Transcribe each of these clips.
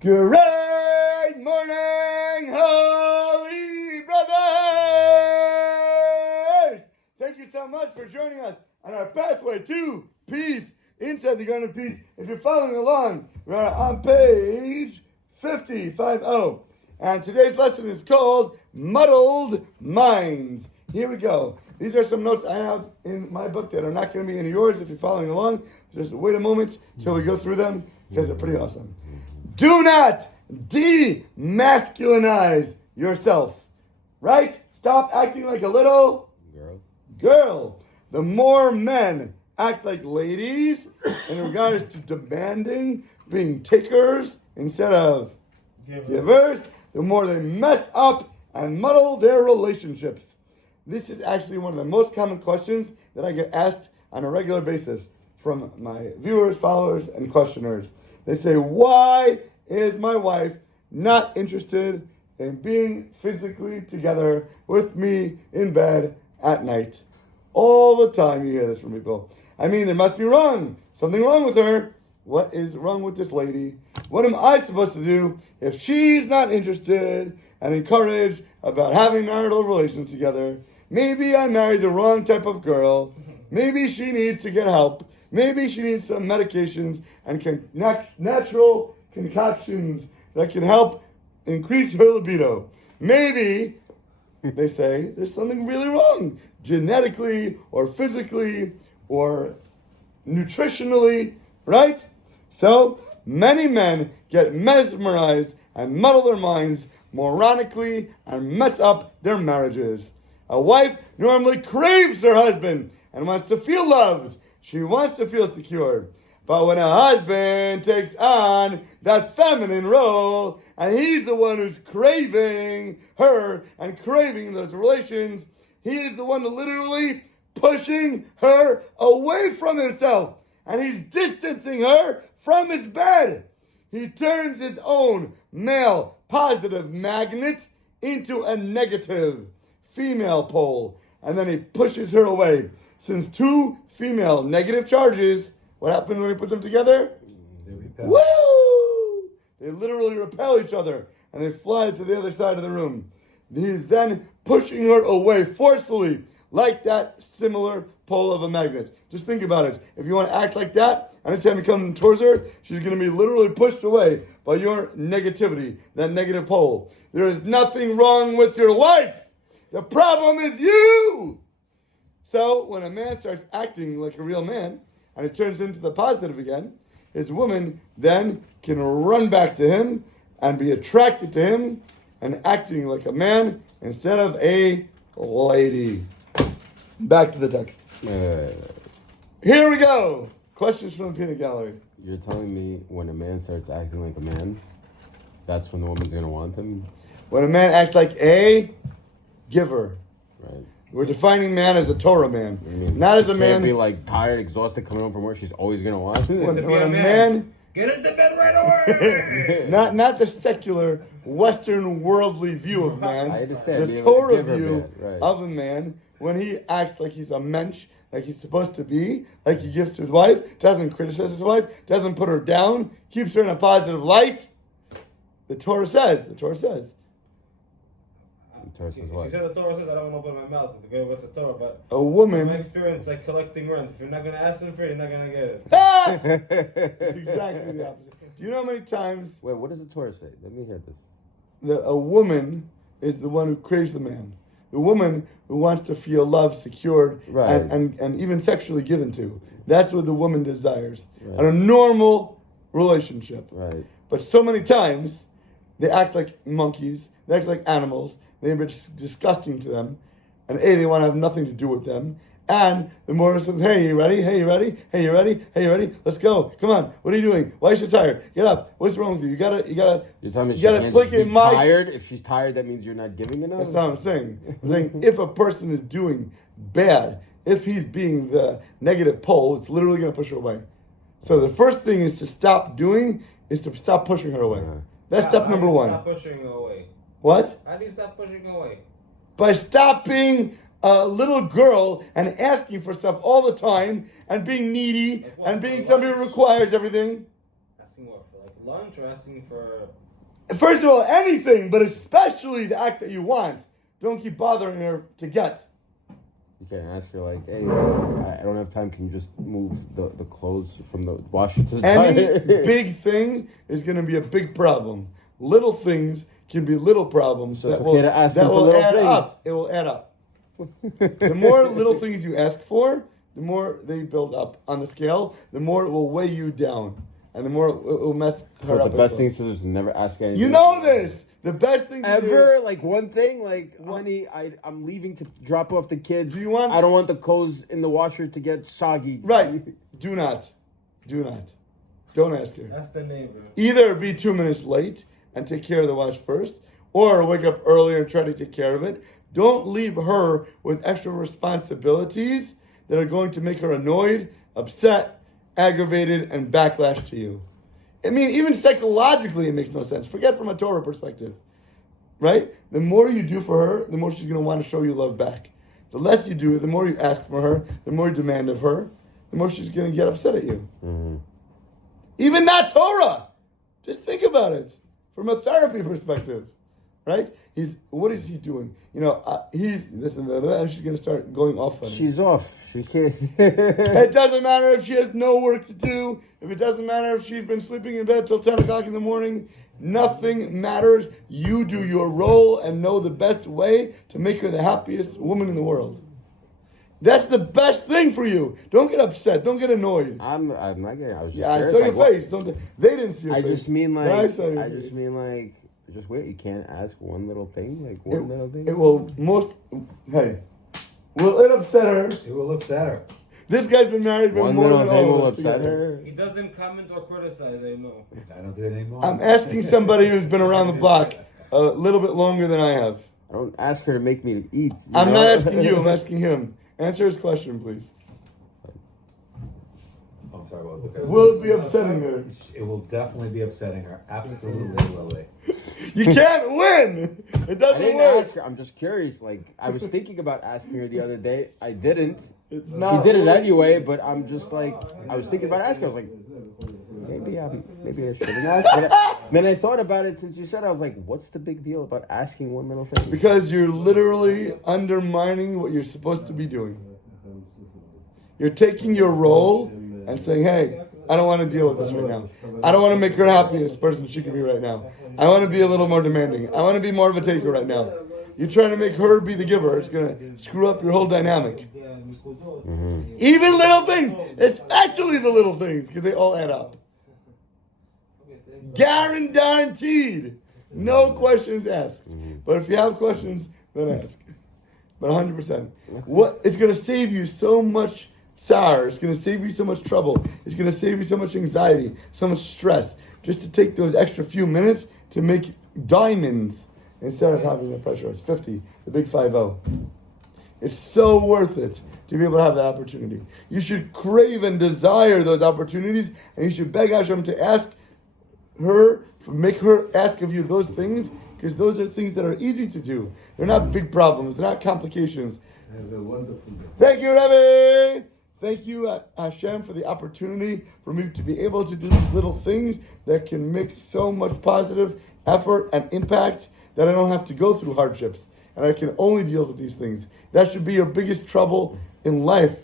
Great morning, holy brothers! Thank you so much for joining us on our pathway to peace inside the Garden of Peace. If you're following along, we're on page 50. And today's lesson is called Muddled Minds. Here we go. These are some notes I have in my book that are not going to be in yours if you're following along. Just wait a moment till we go through them because they're pretty awesome. Do not demasculinize yourself, right? Stop acting like a little girl. The more men act like ladies in regards to demanding, being takers instead of givers, the more they mess up and muddle their relationships. This is actually one of the most common questions that I get asked on a regular basis from my viewers, followers, and questioners. They say, why is my wife not interested in being physically together with me in bed at night? All the time you hear this from people. I mean, there must be something wrong with her. What is wrong with this lady? What am I supposed to do if she's not interested and encouraged about having marital relations together? Maybe I married the wrong type of girl. Maybe she needs to get help. Maybe she needs some medications and natural concoctions that can help increase her libido. Maybe, they say, there's something really wrong, genetically or physically or nutritionally, right? So, many men get mesmerized and muddle their minds moronically and mess up their marriages. A wife normally craves her husband and wants to feel loved. She wants to feel secure. But when a husband takes on that feminine role, and he's the one who's craving her and craving those relations, he is the one literally pushing her away from himself. And he's distancing her from his bed. He turns his own male positive magnet into a negative female pole. And then he pushes her away. Since two female negative charges, what happened when we put them together? They repel. Woo! They literally repel each other and they fly to the other side of the room. He is then pushing her away forcefully, like that similar pole of a magnet. Just think about it. If you want to act like that, anytime you come towards her, she's going to be literally pushed away by your negativity, that negative pole. There is nothing wrong with your wife. The problem is you. So when a man starts acting like a real man, and it turns into the positive again, his woman then can run back to him and be attracted to him and acting like a man instead of a lady. Back to the text. Here we go. Questions from the peanut gallery. You're telling me when a man starts acting like a man, that's when the woman's going to want him? When a man acts like a giver. Right. We're defining man as a Torah man, not as a man. Can't be like tired, exhausted, coming home from work. She's always gonna want. When a man get into bed right away. not the secular Western worldly view of man. I understand. The Torah view right. of a man when he acts like he's a mensch, like he's supposed to be, like he gives to his wife, doesn't criticize his wife, doesn't put her down, keeps her in a positive light. The Torah says. She said the Torah says I don't want to open my mouth. What's the Torah? But a woman. my experience, like collecting rent. If you're not going to ask them for it, you're not going to get it. It's exactly the opposite. Do you know how many times? Wait, what does the Torah say? Let me hear this. That a woman is the one who craves the man. The woman who wants to feel loved, secured, right. and even sexually given to. That's what the woman desires. Right. In a normal relationship. Right. But so many times, they act like monkeys. They act like animals. They're disgusting to them. And they want to have nothing to do with them. And the more says, hey, you ready? Hey, you ready? Hey, you ready? Hey, you ready? Let's go. Come on. What are you doing? Why are you so tired? Get up. What's wrong with you? You gotta placate my... tired? If she's tired, that means you're not giving enough? That's not what I'm saying. I'm saying if a person is doing bad, if he's being the negative pole, it's literally going to push her away. So the first thing is to stop pushing her away. That's step number one. Stop pushing her away. What? How do you stop pushing her away? By stopping a little girl and asking for stuff all the time and being needy and being somebody who requires everything. Asking what, for like lunch or asking for? First of all, anything, but especially the act that you want. Don't keep bothering her to get. You can ask her like, hey, I don't have time. Can you just move the clothes from the washer to the Any dryer? big thing is going to be a big problem. Little things can be little problems So it's that okay to ask them for will little add things. up. It will add up. The more little things you ask for, the more they build up on the scale. The more it will weigh you down, and the more it will mess her So up. the best as well. thing is to just never ask anything. You know this. The best thing to Ever do, like one thing like, honey, I'm leaving to drop off the kids. Do you want- I don't want the clothes in the washer to get soggy. right? Do not. Don't ask her. That's the neighbor. Either be 2 minutes late and take care of the wash first, or wake up earlier and try to take care of it. Don't leave her with extra responsibilities that are going to make her annoyed, upset, aggravated, and backlash to you. I mean, even psychologically, it makes no sense. Forget from a Torah perspective, right? The more you do for her, the more she's going to want to show you love back. The less you do, the more you ask from her, the more you demand of her, the more she's going to get upset at you. Mm-hmm. Even not Torah. Just think about it from a therapy perspective, right? What is he doing? You know, he's this and that, and she's going to start going off on him. She's off. She can't. It doesn't matter if she has no work to do. If it doesn't matter if she's been sleeping in bed till 10 o'clock in the morning. Nothing matters. You do your role and know the best way to make her the happiest woman in the world. That's the best thing for you. Don't get upset. Don't get annoyed. I'm not getting. I was just. Yeah, I curious, saw like, your what- face. They didn't see your I face. just mean But like. saw your I face. just mean like. Just wait. You can't ask one little thing. Like one little thing. It will most. Hey, will it upset her? It will upset her. This guy's been married for One more little than thing all will of us upset together. her. He doesn't comment or criticize. I know. I don't do it anymore. I'm asking somebody who's been around the block a little bit longer than I have. I don't ask her to make me eat. I'm know? not asking you. I'm asking him. Answer his question, please. I'm sorry, what was the question? Will it be upsetting her? It will definitely be upsetting her. Absolutely will it. You can't win. It I doesn't didn't work. ask her. I'm just curious. Like I was thinking about asking her the other day. I didn't. It's She not. did it anyway, but I'm just like I was thinking about asking. I was like, maybe I shouldn't ask. But then I thought about it since you said. I was like, what's the big deal about asking one little thing? Because you're literally undermining what you're supposed to be doing. You're taking your role and saying, hey, I don't want to deal with this right now. I don't want to make her happiest person she can be right now. I want to be a little more demanding. I want to be more of a taker right now. You're trying to make her be the giver. It's going to screw up your whole dynamic. Mm-hmm. Even little things, especially the little things, because they all add up. Guaranteed. No questions asked. But if you have questions, then ask. But 100%. What it's going to save you so much sorrow. It's going to save you so much trouble. It's going to save you so much anxiety, so much stress. Just to take those extra few minutes to make diamonds instead of having the pressure. It's 50, the big 5-0. It's so worth it to be able to have that opportunity. You should crave and desire those opportunities, and you should beg Hashem to ask her, make her ask of you those things, because those are things that are easy to do. They're not big problems. They're not complications. Have a wonderful day. Thank you, Rabbi. Thank you, Hashem, for the opportunity for me to be able to do these little things that can make so much positive effort and impact that I don't have to go through hardships. And I can only deal with these things. That should be your biggest trouble in life,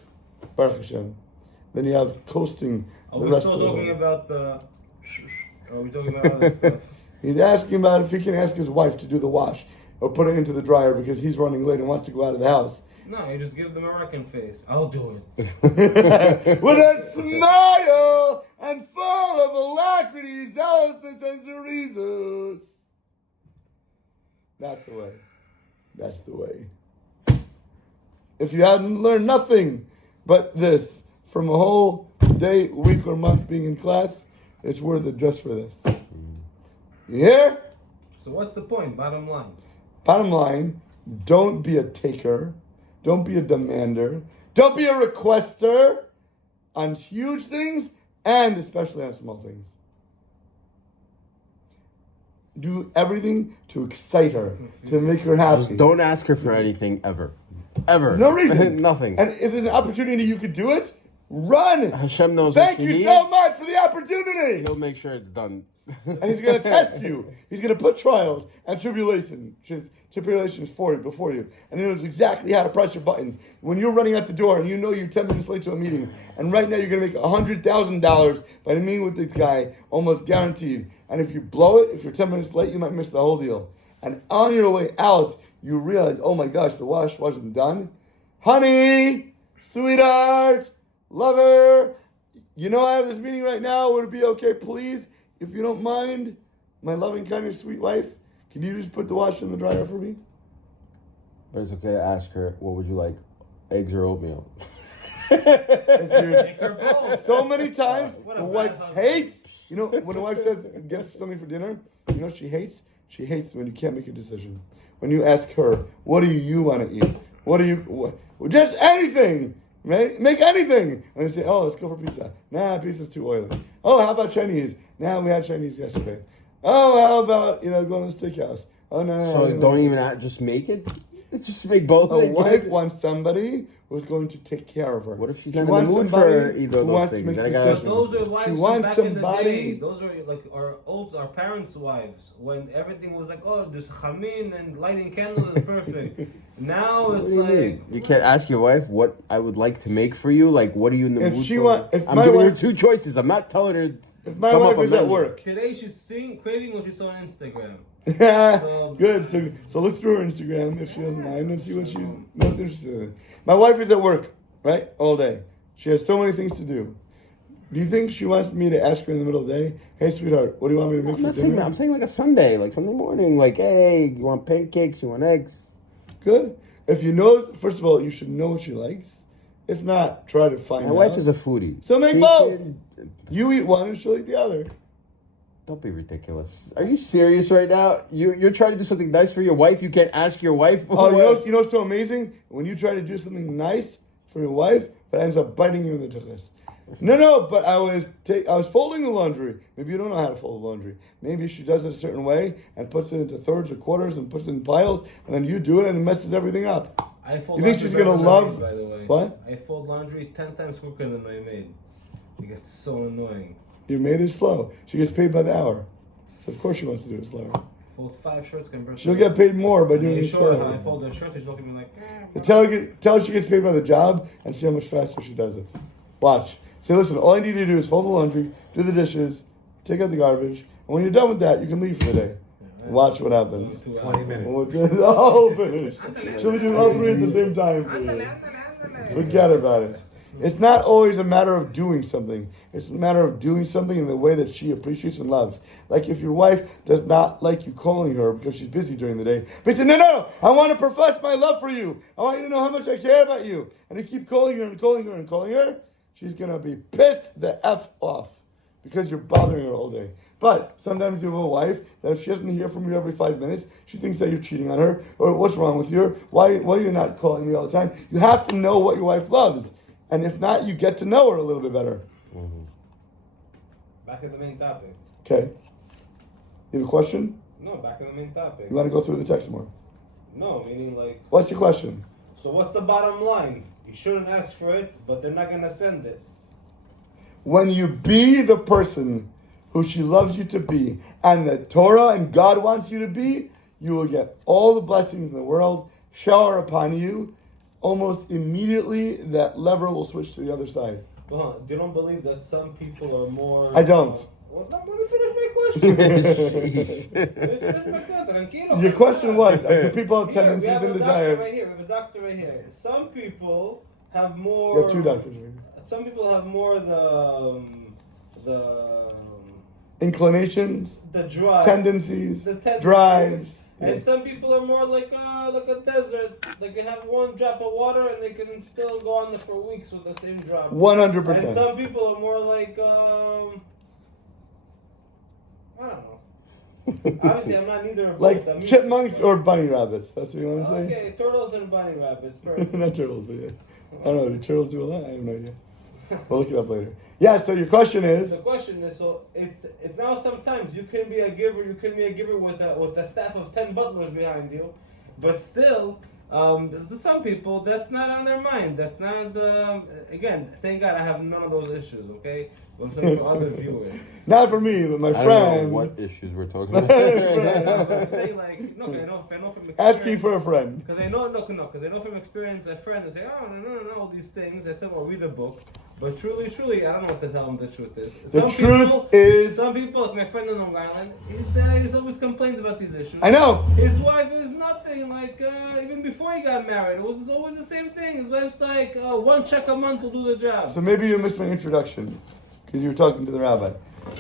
Baruch Hashem. Then you have coasting Are the we rest of still the talking way. about the? Are we talking about other stuff? He's asking about if he can ask his wife to do the wash or put it into the dryer because he's running late and wants to go out of the house. No, you just give the Moroccan face. I'll do it. With a smile and full of alacrity, zealousness, and cerezus. That's the way. That's the way. If you hadn't learned nothing but this from a whole day, week, or month being in class, it's worth it just for this. You hear? So what's the point? Bottom line. Bottom line, don't be a taker. Don't be a demander. Don't be a requester on huge things and especially on small things. Do everything to excite her, to make her happy. Just don't ask her for anything ever. Ever. No reason. Nothing. And if there's an opportunity you could do it, run. Hashem knows Thank what you you need. so much for the opportunity. He'll make sure it's done. And he's going to test you. He's going to put trials and tribulations for you, before you. And he knows exactly how to press your buttons. When you're running out the door and you know you're 10 minutes late to a meeting, and right now you're going to make $100,000 by meeting with this guy, almost guaranteed. And if you blow it, if you're 10 minutes late, you might miss the whole deal. And on your way out, you realize, oh my gosh, the wash wasn't done. Honey, sweetheart, lover, you know I have this meeting right now. Would it be okay, please, if you don't mind, my loving, kind, and sweet wife, can you just put the wash in the dryer for me? But it's okay to ask her, what would you like, eggs or oatmeal? So many times, the wife hates, you know, when the wife says, get something for dinner, you know she hates? She hates when you can't make a decision. When you ask her, what do you want to eat? Just anything, right? Make anything. And they say, oh, let's go for pizza. Nah, pizza's too oily. Oh, how about Chinese? Nah, we had Chinese yesterday. Oh, how about, going to the steakhouse? Oh, no. So don't even just make it? Just make both. A wife wants somebody who's going to take care of her. What if she's not in the mood for either of those things? Those are wives she wants back somebody. In the day. Those are like our parents' wives. When everything was like, oh, there's chamin and lighting candles is perfect. Now it's like you can't ask your wife what I would like to make for you. Like, what are you in the mood for? I'm my giving wife, her two choices. I'm not telling her. If my wife is at work today, she's craving what she saw on Instagram. Good. So look through her Instagram if she doesn't mind and see what she's most interested in. My wife is at work, right? All day. She has so many things to do. Do you think she wants me to ask her in the middle of the day, hey, sweetheart, what do you want me to make for dinner? I'm saying like a Sunday, like Sunday morning, like, hey, you want pancakes, you want eggs? Good. If you know, first of all, you should know what she likes. If not, try to find out. My wife is a foodie. So make both. You eat one and she'll eat the other. Don't be ridiculous. Are you serious right now? You're trying to do something nice for your wife. You can't ask your wife. Oh, you know what's so amazing? When you try to do something nice for your wife, that ends up biting you in the tuchus. No, but I was folding the laundry. Maybe you don't know how to fold the laundry. Maybe she does it a certain way and puts it into thirds or quarters and puts it in piles, and then you do it and it messes everything up. You think she's gonna love? By the way, what? I fold laundry 10 times quicker than my maid. It gets so annoying. Your maid is slow. She gets paid by the hour, so of course she wants to do it slower. Fold 5 shirts can She'll get paid more by doing it slower. How I fold a shirt, she's looking at me like. Tell her she gets paid by the job and see how much faster she does it. Watch. Say, listen, all I need you to do is fold the laundry, do the dishes, take out the garbage, and when you're done with that, you can leave for the day. Yeah, watch what happens. 20 minutes. All finished. She'll do all three at the same time for you. Forget about it. It's not always a matter of doing something. It's a matter of doing something in the way that she appreciates and loves. Like if your wife does not like you calling her because she's busy during the day, but you say, no, I want to profess my love for you. I want you to know how much I care about you. And you keep calling her and calling her and calling her, she's going to be pissed the F off because you're bothering her all day. But sometimes you have a wife that if she doesn't hear from you every 5 minutes, she thinks that you're cheating on her, or what's wrong with you? Why are you not calling me all the time? You have to know what your wife loves. And if not, you get to know her a little bit better. Mm-hmm. Back to the main topic. Okay. You have a question? No, back to the main topic. You want to go through the text more? No, meaning like... What's your question? So what's the bottom line? You shouldn't ask for it, but they're not going to send it. When you be the person who she loves you to be, and the Torah and God wants you to be, you will get all the blessings in the world shower upon you. Almost immediately, that lever will switch to the other side. Well, you don't believe that some people are more... I don't. Well, let me finish my question. Your question was, do people have tendencies and desires? We have a doctor right here. Some people have more... You have two doctors right here. Some people have more the inclinations, the drive, tendencies, drives. And some people are more like a desert. They can have one drop of water and they can still go on for weeks with the same drop. 100%. And some people are more like I don't know. Obviously, I'm not neither of like both. chipmunks or bunny rabbits. That's what you want to say? Okay, turtles and bunny rabbits. Perfect. Not turtles, but yeah. I don't know. Do turtles do a lot? I have no idea. We'll look it up later. Yeah, so your question is... The question is, so it's now sometimes you can be a giver with a staff of 10 butlers behind you, but still, there's some people that's not on their mind. That's not, again, thank God I have none of those issues, okay? I'm saying for other viewers. Not for me, but my I don't friend. know what issues we're talking about. I'm saying like, no, 'cause I know from experience. Asking for a friend. Because I know from experience, a friend, they say, oh, no, all these things. I said, well, read a book. But truly, I don't know what to tell them the truth is. The truth is... Some people, like my friend on Long Island, he always complains about these issues. I know. His wife is nothing, like, even before he got married, it was always the same thing. His wife's like, one check a month will do the job. So maybe you missed my introduction, because you were talking to the rabbi.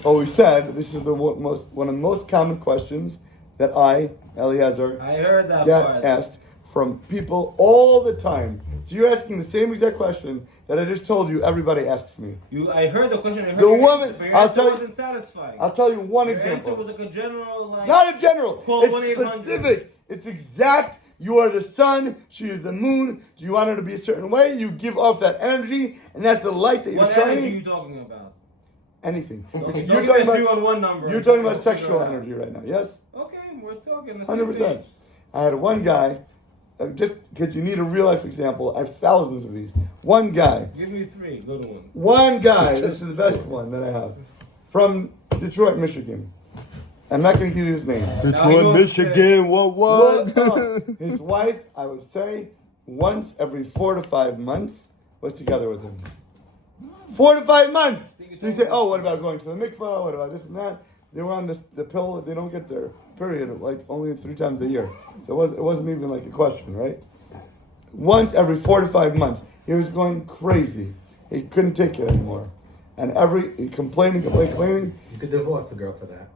Oh, we said this is one of the most common questions that I, Eliezer, I heard that get part. asked from people all the time. So you're asking the same exact question that I just told you everybody asks me. I heard the question. I heard The your woman- answer, but your I'll answer tell you- wasn't satisfying. I'll tell you one Your example. answer was like a general, like... Not a general. Call It's 1-800. specific. It's exact. You are the sun. She is the moon. Do you want her to be a certain way? You give off that energy, and that's the light that you're What energy are shining. you talking about? Anything. Don't You're give me talking a about 311 number. you're talking about sexual energy right now. Yes. Okay, we're talking the same 100%. page. I had one guy, just because you need a real life example, I have thousands of these. One guy, Give me 3 good ones. one guy, this is the best one that I have, from Detroit, Michigan. I'm not going to give you his name. Now he Detroit, knows Michigan, what? His wife, I would say, once every 4 to 5 months, was together with him. 4 to 5 months! So you say, oh, what about going to the mikvah? What about this and that? They were on the pill, they don't get their period like only 3 times a year. So it wasn't even like a question, right? Once every 4 to 5 months, he was going crazy. He couldn't take it anymore. And complaining. You could divorce a girl for that.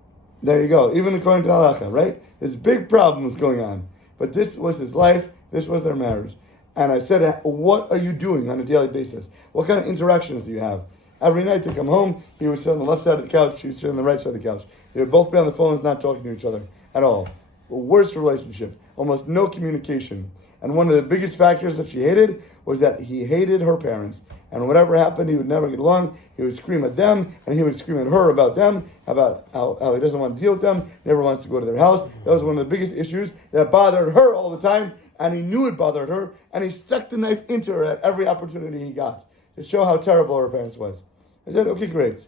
There you go. Even according to halacha, right? There's big problems going on. But this was his life. This was their marriage. And I said, what are you doing on a daily basis? What kind of interactions do you have? Every night they come home, he would sit on the left side of the couch, she would sit on the right side of the couch. They would both be on the phones, not talking to each other at all. The worst relationship. Almost no communication. And one of the biggest factors that she hated was that he hated her parents. And whatever happened, he would never get along. He would scream at them, and he would scream at her about them, about how he doesn't want to deal with them, never wants to go to their house. That was one of the biggest issues that bothered her all the time, and he knew it bothered her, and he stuck the knife into her at every opportunity he got to show how terrible her parents was. I said, okay, great.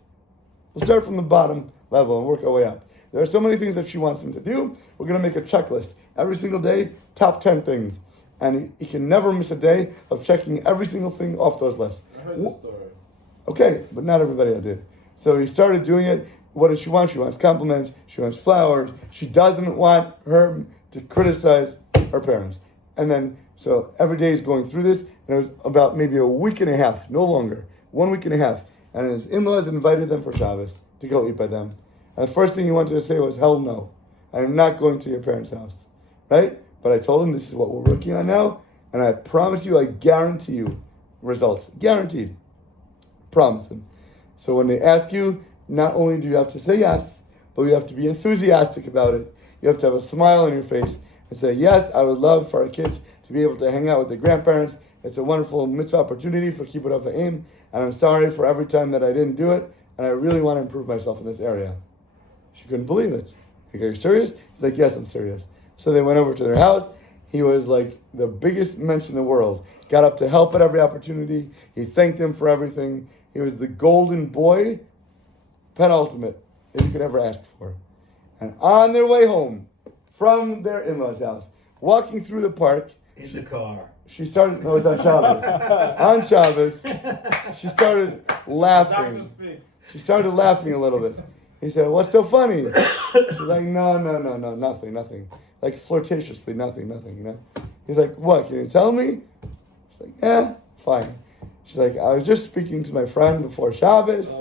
We'll start from the bottom level and work our way up. There are so many things that she wants him to do. We're going to make a checklist. Every single day, top 10 things. And he can never miss a day of checking every single thing off those lists. I heard the story. Okay, but not everybody did. So he started doing it. What does she want? She wants compliments. She wants flowers. She doesn't want her to criticize her parents. And then, so every day he's going through this, and it was about maybe a week and a half, no longer, 1 week and a half. And his in-laws invited them for Shabbos to go eat by them. And the first thing he wanted to say was, hell no. I am not going to your parents' house. Right? But I told him this is what we're working on now. And I promise you, I guarantee you results. Guaranteed. Promise him. So when they ask you, not only do you have to say yes, but you have to be enthusiastic about it. You have to have a smile on your face and say, yes, I would love for our kids to be able to hang out with their grandparents. It's a wonderful mitzvah opportunity for Kibbut Av Ha'im. And I'm sorry for every time that I didn't do it. And I really want to improve myself in this area. She couldn't believe it. Like, are you serious? He's like, yes, I'm serious. So they went over to their house. He was like the biggest mensch in the world. Got up to help at every opportunity. He thanked him for everything. He was the golden boy, penultimate, that you could ever ask for. And on their way home from their in-laws' house, walking through the park, In the car. she started, no, it's on Shabbos. On Shabbos, she started laughing. Doctor speaks. She started laughing a little bit. He said, what's so funny? She's like, no, nothing. Like flirtatiously, nothing, you know? He's like, what, can you tell me? She's like, yeah, fine. She's like, I was just speaking to my friend before Shabbos,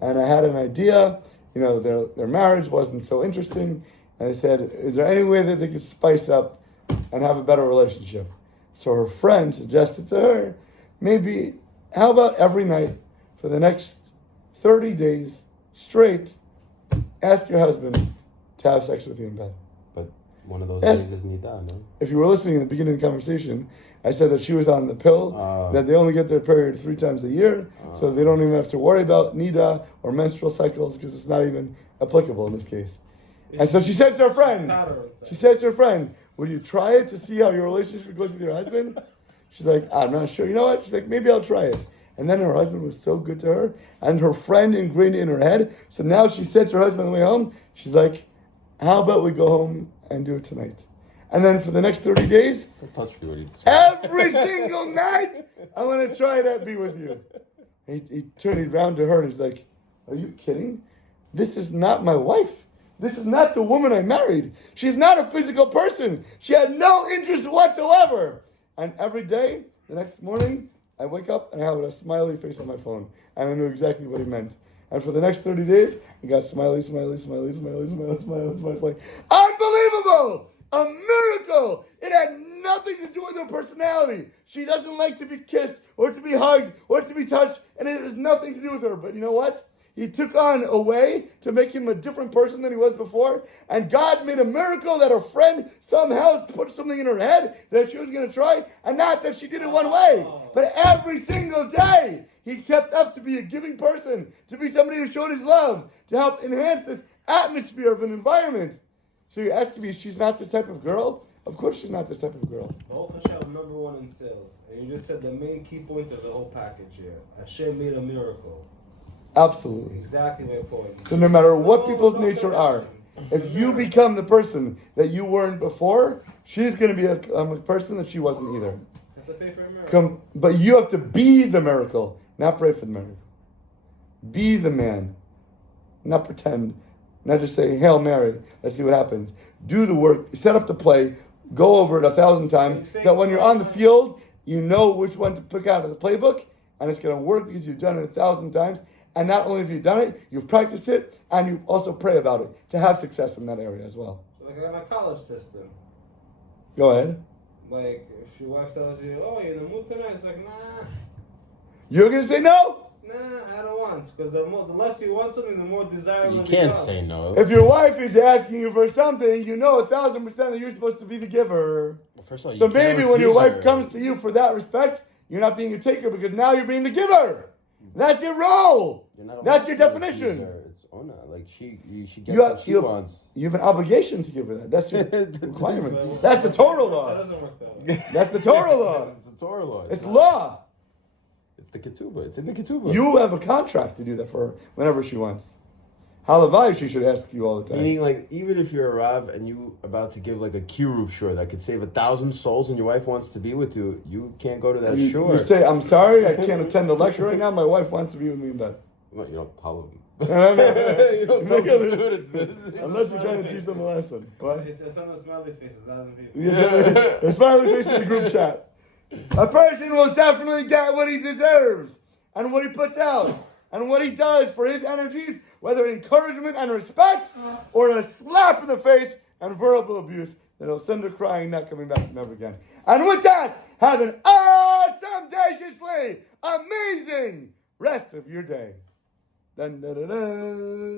and I had an idea. You know, their marriage wasn't so interesting. And I said, is there any way that they could spice up and have a better relationship? So her friend suggested to her, maybe, how about every night for the next 30 days straight, ask your husband to have sex with you in bed. But one of those Yes. days is nida, no? If you were listening in the beginning of the conversation, I said that she was on the pill, that they only get their period 3 times a year, so they don't even have to worry about nida or menstrual cycles because it's not even applicable in this case. And so she says to her friend, would you try it to see how your relationship goes with your husband? She's like, I'm not sure. You know what? She's like, maybe I'll try it. And then her husband was so good to her, and her friend ingrained it in her head. So now she said to her husband on the way home, she's like, how about we go home and do it tonight? And then for the next 30 days, Don't touch me when you every single night, I want to try to be with you. He turned around to her and he's like, are you kidding? This is not my wife. This is not the woman I married. She's not a physical person. She had no interest whatsoever. And every day, the next morning, I wake up and I have a smiley face on my phone. And I knew exactly what he meant. And for the next 30 days, I got smiley. Unbelievable! A miracle! It had nothing to do with her personality. She doesn't like to be kissed or to be hugged or to be touched, and it has nothing to do with her. But you know what? He took on a way to make him a different person than he was before, and God made a miracle that her friend somehow put something in her head that she was going to try, and not that she did it one way, but every single day he kept up to be a giving person, to be somebody who showed his love, to help enhance this atmosphere of an environment. So you're asking me, she's not this type of girl? Of course she's not this type of girl. Baruch Hashem, number one in sales. And you just said the main key point of the whole package here. Hashem made a miracle. Absolutely. Exactly my point. So no matter what people's nature are, if you become the person that you weren't before, she's going to be a person that she wasn't either. Have to pay for a miracle. But you have to be the miracle, not pray for the miracle. Be the man, not pretend. Not just say, Hail Mary, let's see what happens. Do the work, set up the play, go over it 1,000 times, that when you're on the field, you know which one to pick out of the playbook, and it's going to work because you've done it 1,000 times. And not only have you done it, you've practiced it, and you also pray about it to have success in that area as well. So like on a college system. Go ahead. Like, if your wife tells you, oh, you're in the mood tonight, it's like, nah. You're going to say no? Nah, I don't want. Because the less you want something, the more desirable You it can't becomes. say no. If your wife is asking you for something, you know 1,000% that you're supposed to be the giver. Well, first of all, So you can't maybe when your refuse wife her. comes to you for that respect, you're not being a taker because now you're being the giver. That's your role. You're not That's your allowed to refuse definition. her. It's Ona. Like she gets You what have, she you, have, wants. you have an obligation to give her that. That's your requirement. That's the Torah That law. doesn't work that way. That's the Torah law. It's the Torah law. It's not- law. It's the ketubah. It's in the ketubah. You have a contract to do that for her whenever she wants. Halavai, she should ask you all the time. Meaning, like, even if you're a Rav and you about to give like a kiruv shur that could save 1,000 souls, and your wife wants to be with you, you can't go to that shur. You say, I'm sorry, I can't attend the lecture right now. My wife wants to be with me in bed. No, you don't tell them. You don't tell the students. Unless you're trying to teach them a lesson. What? It's on the smiley faces, 1,000 people. Yes, a smiley face in the group chat. A person will definitely get what he deserves and what he puts out and what he does for his energies, whether encouragement and respect or a slap in the face and verbal abuse that'll send her crying, not coming back from ever again. And with that, have an awesome, deliciously amazing rest of your day. Dun, dun, dun, dun.